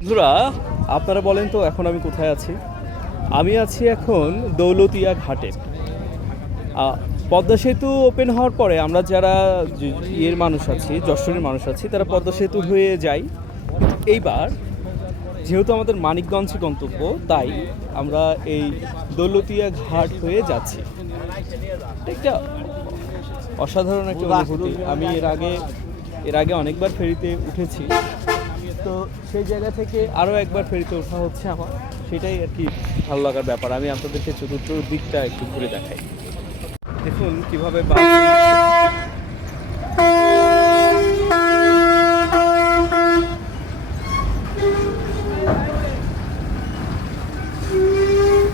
বন্ধুরা, আপনারা বলেন তো এখন আমি কোথায় আছি? আমি আছি এখন দৌলতিয়া ঘাটে। পদ্মা সেতু ওপেন হওয়ার পরে আমরা যারা ইয়ের মানুষ আছি, যশোরের মানুষ আছি, তারা পদ্মা সেতু হয়ে যাই। এইবার যেহেতু আমাদের মানিকগঞ্জ গন্তব্য, তাই আমরা এই দৌলতিয়া ঘাট হয়ে যাচ্ছি। একটা অসাধারণ একটা অনুভূতি। আমি এর আগে অনেকবার ফেরিতে উঠেছি, তো সেই জায়গা থেকে আরও একবার ফেরিতে ওঠা হচ্ছে আমার, সেটাই আর কি ভালো লাগার ব্যাপার। আমি আপনাদেরকে চতুর্থ দিকটা একটু ঘুরে দেখাই। দেখুন কীভাবে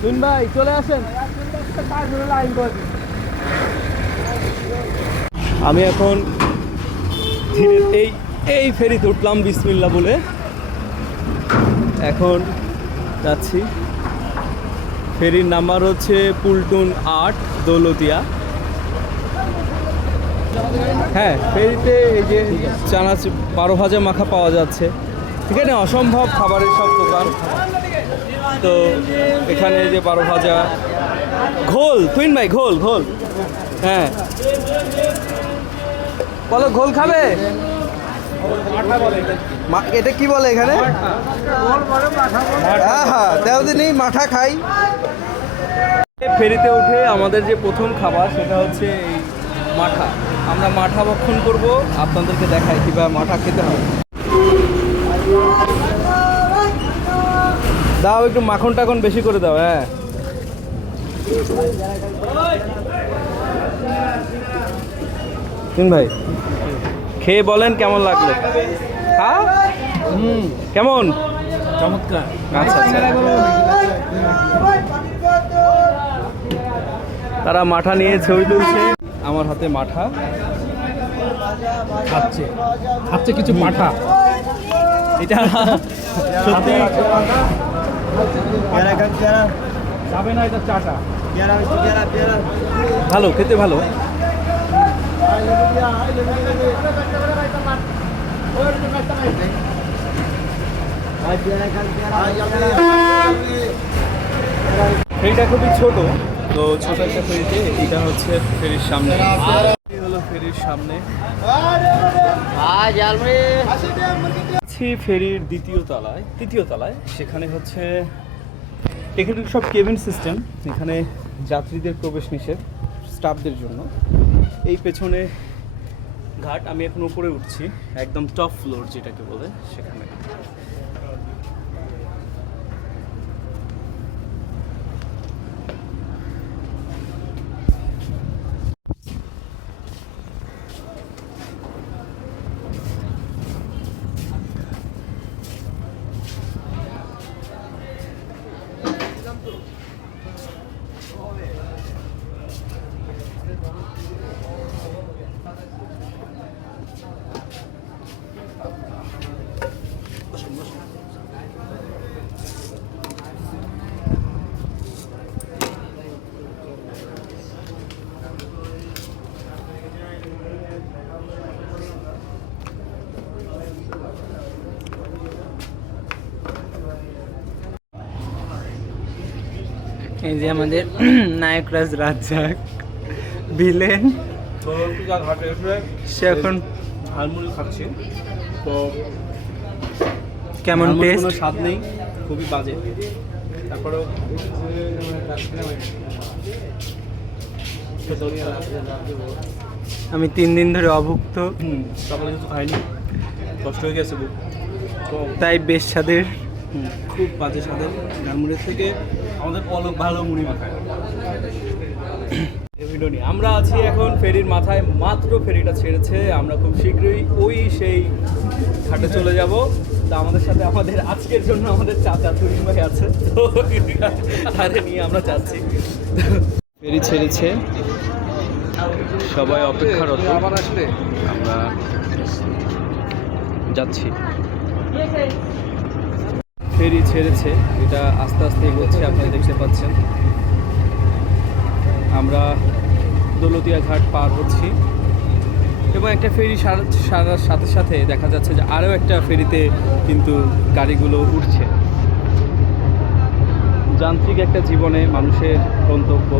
তুন ভাই চলে আসেন। আমি এখন ধীরে এই ফেরিতে উঠলাম বিসমিল্লাহ বলে। এখন যাচ্ছি। ফেরির নাম্বার হচ্ছে পুলটুন ৮ দৌলতিয়া। হ্যাঁ, ফেরিতে এই যে চানাচুর 12 ভাজা মাখা পাওয়া যাচ্ছে। এখানে অসম্ভব খাবারের সব দোকান। তো এখানে যে 12 ভাজা, ঘোল, তুইন ভাই ঘোল ঘোল, হ্যাঁ বলো ঘোল খাবে? এটা কি বলে এখানে? হ্যাঁ হ্যাঁ, দেওদিনই মাঠা খাই। ফেরিতে উঠে আমাদের যে প্রথম খাবার সেটা হচ্ছে এই মাঠা। আমরা মাঠা ভক্ষণ করব, আপনাদেরকে দেখাই কিভাবে মাঠা খেতে হয়। দাও একটু মাখন টাখন বেশি করে দাও। হ্যাঁ, ভাই খেয়ে বলেন কেমন লাগলো? হ্যাঁ, কেমন? চমৎকার। আচ্ছা আচ্ছা। তারা মাঠা নিয়ে ছবি তুলছে। আমার হাতে মাঠা খাচ্ছে কিছু পাঠা। এটা সত্যি যাবে না, এটা চাটা ভালো, খেতে ভালো। ফেরিটা খুবই ছোট, তো ছোট একটা ফেরিতে এটা হচ্ছে ফেরির সামনে। হলো ফেরির সামনে ফেরির তৃতীয় তলায়। সেখানে হচ্ছে এখানে সব কেবিন সিস্টেম। এখানে যাত্রীদের প্রবেশ নিষেধ স্টাফদের জন্য। এই পেছনে ঘাট। আমি এখন উপরে উঠছি, একদম টপ ফ্লোর যেটাকে বলে সেখানে। এই যে আমাদের নায়করাজ রাজ্জাক ভিলেন, সে এখন ঝালমুড়ি খাচ্ছি। তো কেমন টেস্ট? কোনো স্বাদ নেই, খুবই বাজে। তারপরেও আমি 3 দিন ধরে অভুক্ত, সকালে কিছু খাইনি, কষ্ট হয়ে গেছে খুব। তো তাই বেশ স্বাদের। খুব বাজে স্বাদের ঝালমুড়ির থেকে আমাদের পলক ভালো মুড়ি মাখায়। ভিডিও নিয়ে আমরা আছি এখন ফেরির মাথায়। মাত্র ফেরিটা ছেড়েছে, আমরা খুব শীঘ্রই সেই ঘাটে চলে যাব। তা আমাদের সাথে আমাদের আজকের জন্য আমাদের চাচা তুরিন ভাই আছে, তো তারে নিয়ে আমরা যাচ্ছি। ফেরি ছেড়েছে, সবাই অপেক্ষারত। আমরা যাচ্ছি। ফেরি ছেড়েছে, এটা আস্তে আস্তে এগোচ্ছে, আপনারা দেখতে পাচ্ছেন। আমরা দৌলতিয়া ঘাট পার হচ্ছি। এবং একটা ফেরি সারার সাথে সাথে দেখা যাচ্ছে যে আরও একটা ফেরিতে কিন্তু গাড়িগুলো উঠছে। যান্ত্রিক একটা জীবনে মানুষের গন্তব্য।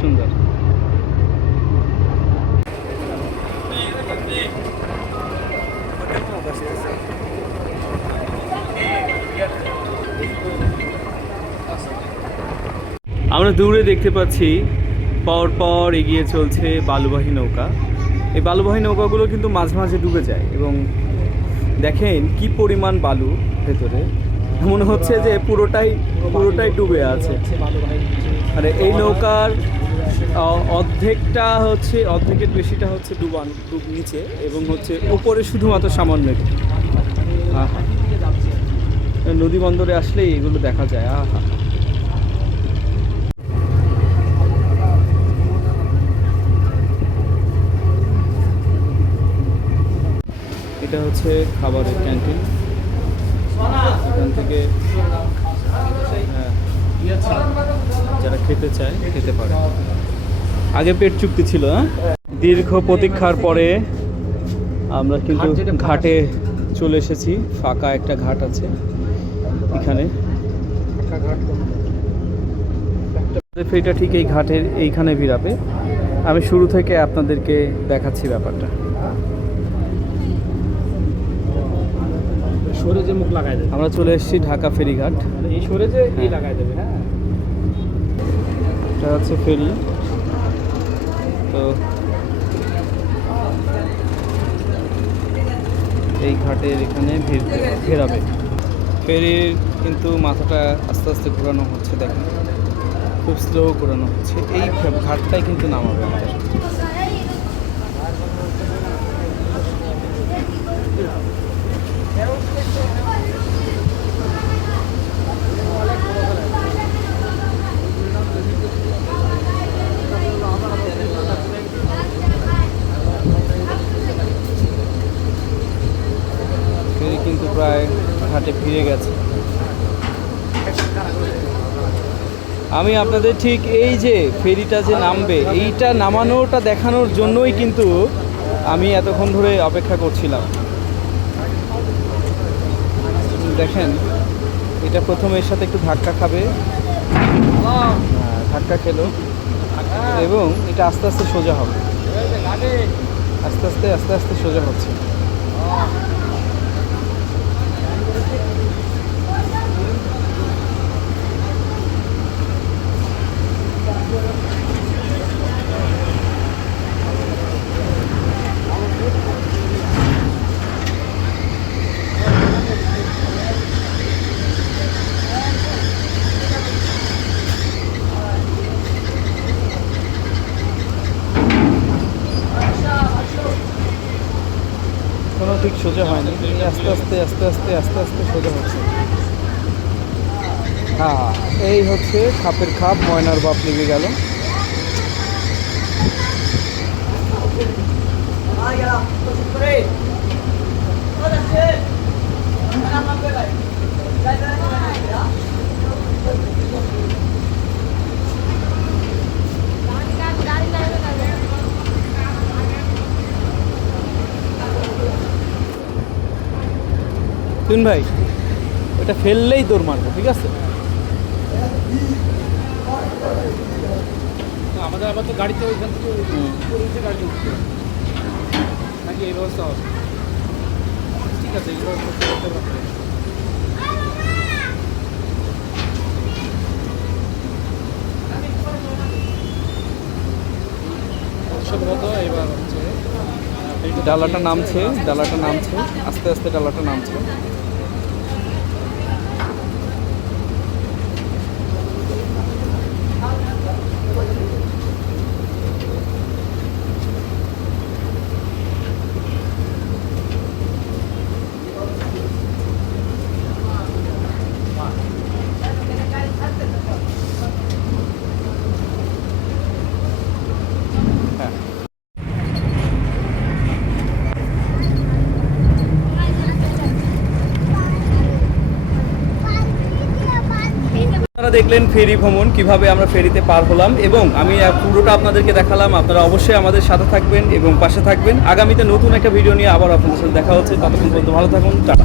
সুন্দর। আমরা দূরে দেখতে পাচ্ছি পর এগিয়ে চলছে বালুবাহী নৌকা। এই বালুবাহী নৌকাগুলো কিন্তু মাঝে মাঝে ডুবে যায় এবং দেখেন কি পরিমাণ বালু ভেতরে, মনে হচ্ছে যে পুরোটাই ডুবে আছে। মানে এই নৌকার অর্ধেকের বেশিটা হচ্ছে ডুব নিচে এবং হচ্ছে উপরে শুধুমাত্র সামান্য একটু। আহা, নদী বন্দরে আসলেই এগুলো দেখা যায়। আহা, এটা হচ্ছে খাবারের ক্যান্টিন। এখান থেকে যারা খেতে চায় খেতে পারে। আগে পেট চুক্তি ছিল। দীর্ঘ প্রতীক্ষার পরে আমরা কিন্তু ঘাটে চলে এসেছি। ফাঁকা একটা ঘাট আছে এখানে। ফেরিটা ঠিক এই ঘাটের এইখানে ভিড়াবে। আমি শুরু থেকে আপনাদেরকে দেখাচ্ছি ব্যাপারটা। সরে যে মুখ লাগাই দেবে, আমরা চলে এসেছি ঢাকা ফেরিঘাট। এই সরে যে এই লাগাই দেবে। হ্যাঁ, এটা হচ্ছে ফেরি। তো এই ঘাটের এখানে ফেরাবে ফেরির, কিন্তু মাথাটা আস্তে আস্তে ঘোরানো হচ্ছে। দেখেন খুব স্লো ঘোরানো হচ্ছে। এই ঘাটটাই কিন্তু নামাবে আমাদের। ফেরি কিন্তু প্রায় ঘাটে ফিরে গেছে। আমি আপনাদের ঠিক এই যে ফেরিটা যে নামবে, এইটা নামানোটা দেখানোর জন্যই কিন্তু আমি এতক্ষণ ধরে অপেক্ষা করছিলাম। দেখেন এটা প্রথমে এর সাথে একটু ধাক্কা খাবে, ধাক্কা খেলো এবং এটা আস্তে আস্তে সোজা হবে। আস্তে আস্তে আস্তে আস্তে সোজা হচ্ছে। কোনো ঠিক সোজা হয়নি, আস্তে আস্তে আস্তে আস্তে আস্তে আস্তে সোজা হচ্ছে। হ্যাঁ, এই হচ্ছে খাপের খাপ, ময়নার বাপ লেগে গেল। তুন ভাই ওটা ফেললেই দৌড় মারবো, ঠিক আছে? আমাদের আবার তো গাড়িতে ওইখান থেকে গাড়িতে উঠতে হবে নাকি এই ব্যবস্থা হবে? ঠিক আছে, এই ব্যবস্থা করতে পারবে। সম্ভবত এবার হচ্ছে ডালাটা নামছে আস্তে আস্তে ডালাটা নামছে। আপনারা দেখলেন ফেরি ভ্রমণ, কিভাবে আমরা ফেরিতে পার হলাম, এবং আমি পুরোটা আপনাদেরকে দেখালাম। আপনারা অবশ্যই আমাদের সাথে থাকবেন এবং পাশে থাকবেন। আগামীতে নতুন একটা ভিডিও নিয়ে আবার আপনাদের সাথে দেখা হচ্ছে। ততক্ষণ পর্যন্ত ভালো থাকুন, টাটা।